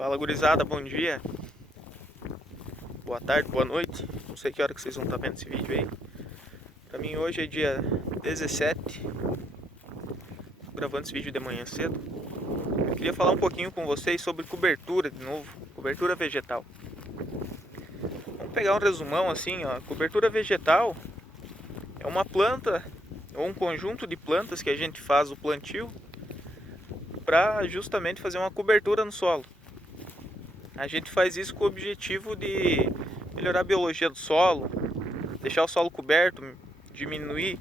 Fala, gurizada, bom dia, boa tarde, boa noite. Não sei que hora que vocês vão estar vendo esse vídeo aí. Pra mim hoje é dia 17. Tô gravando esse vídeo de manhã cedo. Eu queria falar um pouquinho com vocês sobre cobertura de novo, cobertura vegetal. Vamos pegar um resumão assim, ó. Cobertura vegetal é uma planta ou um conjunto de plantas que a gente faz o plantio para justamente fazer uma cobertura no solo. A gente faz isso com o objetivo de melhorar a biologia do solo, deixar o solo coberto, diminuir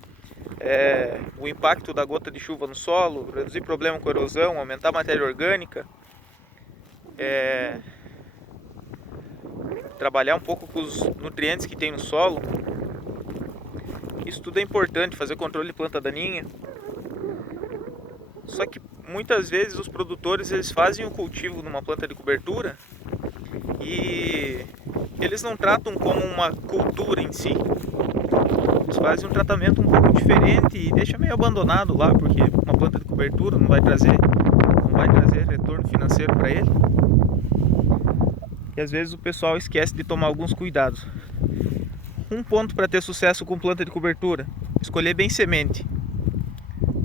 o impacto da gota de chuva no solo, reduzir problema com erosão, aumentar a matéria orgânica, trabalhar um pouco com os nutrientes que tem no solo. Isso tudo é importante, fazer controle de planta daninha. Só que muitas vezes os produtores eles fazem o cultivo numa planta de cobertura e eles não tratam como uma cultura em si. Eles fazem um tratamento um pouco diferente e deixa meio abandonado lá, porque uma planta de cobertura não vai trazer retorno financeiro para ele. E às vezes o pessoal esquece de tomar alguns cuidados. Um ponto para ter sucesso com planta de cobertura: escolher bem semente.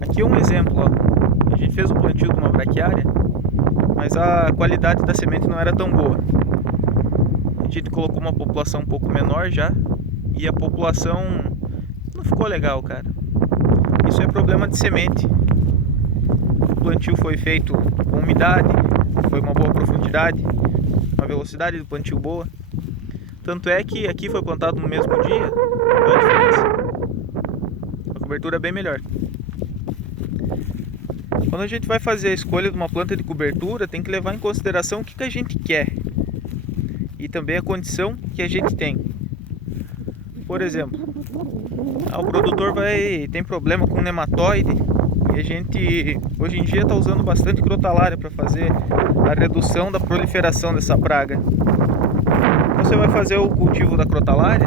Aqui é um exemplo, ó. A gente fez o plantio de uma braquiária, mas a qualidade da semente não era tão boa. A gente colocou uma população um pouco menor já, e a população não ficou legal, cara. Isso é problema de semente. O plantio foi feito com umidade, foi uma boa profundidade, uma velocidade do plantio boa. Tanto é que aqui foi plantado no mesmo dia, olha a diferença. A cobertura é bem melhor. Quando a gente vai fazer a escolha de uma planta de cobertura, tem que levar em consideração o que a gente quer e também a condição que a gente tem. Por exemplo, o produtor tem problema com nematóide e a gente hoje em dia está usando bastante crotalária para fazer a redução da proliferação dessa praga. Você vai fazer o cultivo da crotalária,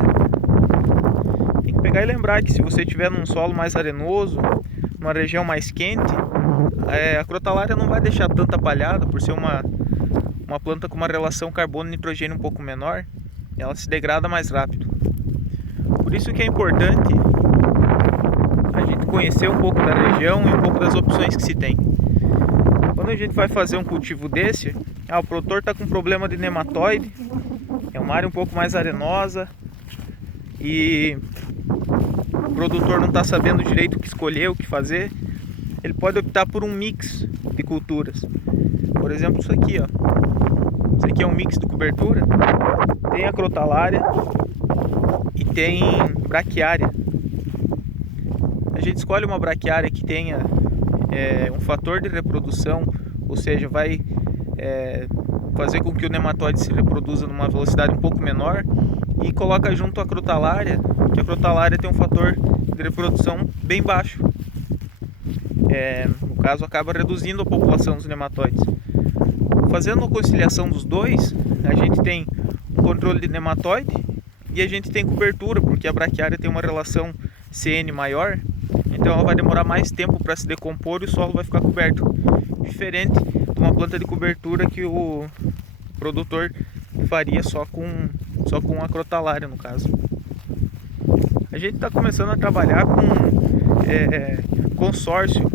tem que pegar e lembrar que se você estiver num solo mais arenoso, numa região mais quente, a crotalária não vai deixar tanta palhada, por ser uma planta com uma relação carbono-nitrogênio um pouco menor, ela se degrada mais rápido. Por isso que é importante a gente conhecer um pouco da região e um pouco das opções que se tem. Quando a gente vai fazer um cultivo desse, o produtor está com problema de nematóide, é uma área um pouco mais arenosa e o produtor não está sabendo direito o que escolher, o que fazer. Ele pode optar por um mix de culturas. Por exemplo, isso aqui, ó. Isso aqui é um mix de cobertura. Tem a crotalária e tem braquiária. A gente escolhe uma braquiária que tenha um fator de reprodução, ou seja, vai fazer com que o nematóide se reproduza numa velocidade um pouco menor, e coloca junto a crotalária, que a crotalária tem um fator de reprodução bem baixo. No caso, acaba reduzindo a população dos nematóides. Fazendo a conciliação dos dois, a gente tem um controle de nematóide e a gente tem cobertura, porque a braquiária tem uma relação CN maior, então ela vai demorar mais tempo para se decompor e o solo vai ficar coberto. Diferente de uma planta de cobertura que o produtor faria só com a crotalária, no caso. A gente está começando a trabalhar com consórcio.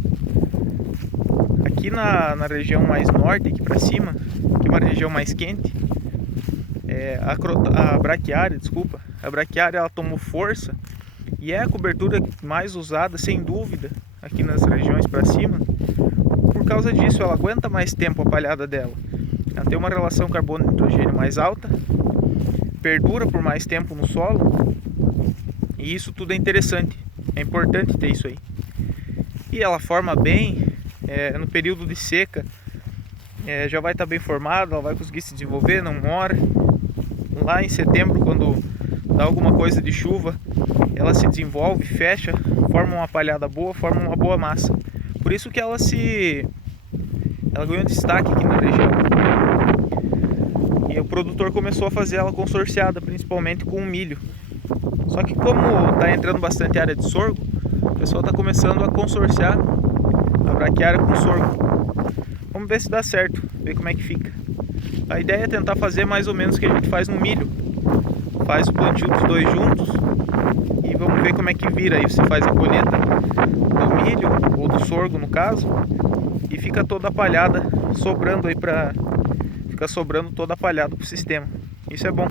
Aqui na região mais norte, aqui para cima, que é uma região mais quente, a braquiária ela tomou força e é a cobertura mais usada, sem dúvida, aqui nas regiões para cima. Por causa disso, ela aguenta mais tempo a palhada dela. Ela tem uma relação carbono-nitrogênio mais alta, perdura por mais tempo no solo, e isso tudo é interessante. É importante ter isso aí. E ela forma bem. No período de seca já vai estar bem formada, ela vai conseguir se desenvolver, não mora. Lá em setembro, quando dá alguma coisa de chuva, ela se desenvolve, fecha, forma uma palhada boa, forma uma boa massa. Por isso que ela ganhou destaque aqui na região. E o produtor começou a fazer ela consorciada, principalmente com o milho. Só que como está entrando bastante área de sorgo, o pessoal está começando a consorciar a braquiária com sorgo. Vamos ver se dá certo, ver como é que fica. A ideia é tentar fazer mais ou menos o que a gente faz no milho. Faz o plantio dos dois juntos e vamos ver como é que vira. Aí você faz a colheita do milho ou do sorgo no caso, e fica toda a palhada sobrando aí fica sobrando toda a palhada pro sistema. Isso é bom.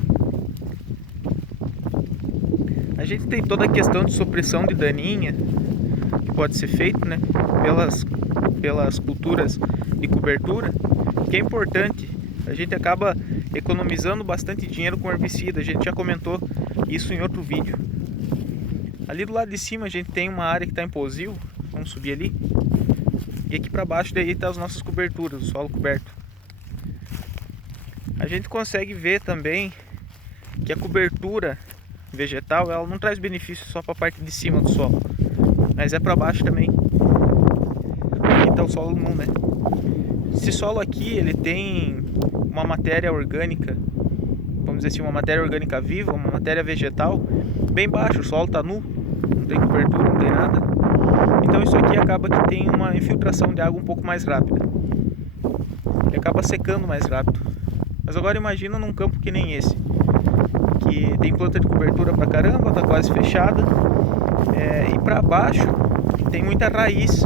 A gente tem toda a questão de supressão de daninha que pode ser feito, né, pelas culturas de cobertura, que é importante. A gente acaba economizando bastante dinheiro com herbicida. A gente já comentou isso em outro vídeo. Ali do lado de cima a gente tem uma área que está em posil. Vamos subir ali. E aqui para baixo daí tá as nossas coberturas, o solo coberto. A gente consegue ver também que a cobertura vegetal ela não traz benefício só para a parte de cima do solo, mas é para baixo também. Aqui tá o solo nu, né? Esse solo aqui ele tem uma matéria orgânica, vamos dizer assim, uma matéria orgânica viva, uma matéria vegetal bem baixa. O solo tá nu, não tem cobertura, não tem nada. Então isso aqui acaba que tem uma infiltração de água um pouco mais rápida. Ele acaba secando mais rápido. Mas agora imagina num campo que nem esse, que tem planta de cobertura pra caramba, tá quase fechada, e para baixo tem muita raiz.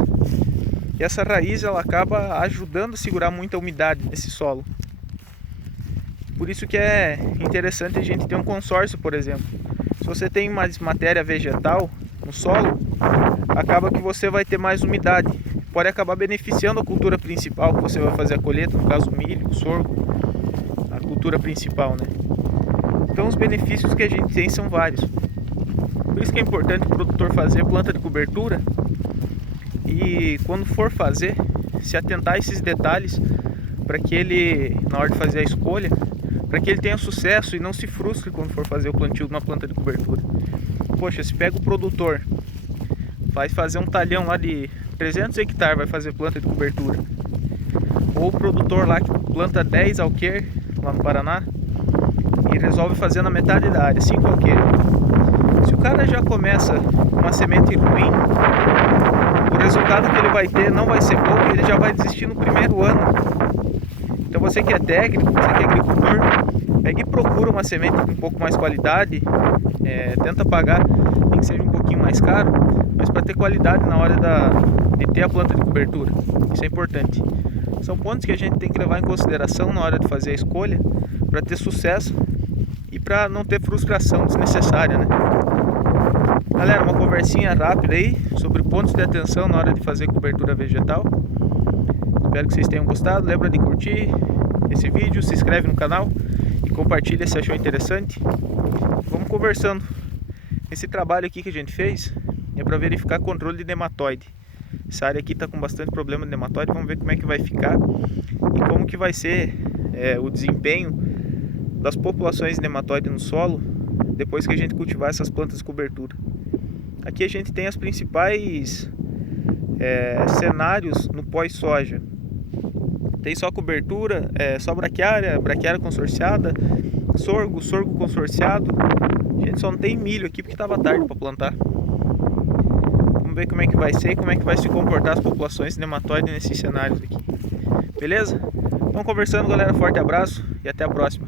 E essa raiz ela acaba ajudando a segurar muita umidade nesse solo. Por isso que é interessante a gente ter um consórcio, por exemplo. Se você tem mais matéria vegetal no solo, acaba que você vai ter mais umidade. Pode acabar beneficiando a cultura principal que você vai fazer a colheita, no caso o milho, o sorgo, a cultura principal, né? Então os benefícios que a gente tem são vários. Por isso que é importante o produtor fazer planta de cobertura e quando for fazer, se atentar a esses detalhes para que ele, na hora de fazer a escolha, para que ele tenha sucesso e não se frustre quando for fazer o plantio de uma planta de cobertura. Poxa, se pega o produtor, vai fazer um talhão lá de 300 hectares, vai fazer planta de cobertura, ou o produtor lá que planta 10 alqueires lá no Paraná e resolve fazer na metade da área, 5 alqueires. Se o cara já começa uma semente ruim, o resultado que ele vai ter não vai ser bom e ele já vai desistir no primeiro ano. Então você que é técnico, você que é agricultor, pega e procura uma semente com um pouco mais qualidade, tenta pagar, nem que seja um pouquinho mais caro, mas para ter qualidade na hora de ter a planta de cobertura. Isso é importante. São pontos que a gente tem que levar em consideração na hora de fazer a escolha para ter sucesso e para não ter frustração desnecessária, né? Galera, uma conversinha rápida aí sobre pontos de atenção na hora de fazer cobertura vegetal. Espero que vocês tenham gostado. Lembra de curtir esse vídeo, se inscreve no canal e compartilha se achou interessante. Vamos conversando. Esse trabalho aqui que a gente fez é para verificar controle de nematóide. Essa área aqui está com bastante problema de nematóide. Vamos ver como é que vai ficar e como que vai ser o desempenho das populações de nematóide no solo depois que a gente cultivar essas plantas de cobertura. Aqui a gente tem as principais cenários no pós-soja. Tem só cobertura, só braquiária, braquiária consorciada, sorgo, sorgo consorciado. A gente só não tem milho aqui porque estava tarde para plantar. Vamos ver como é que vai ser e como é que vai se comportar as populações de nematóide nesses cenários aqui. Beleza? Vamos conversando, galera. Forte abraço e até a próxima.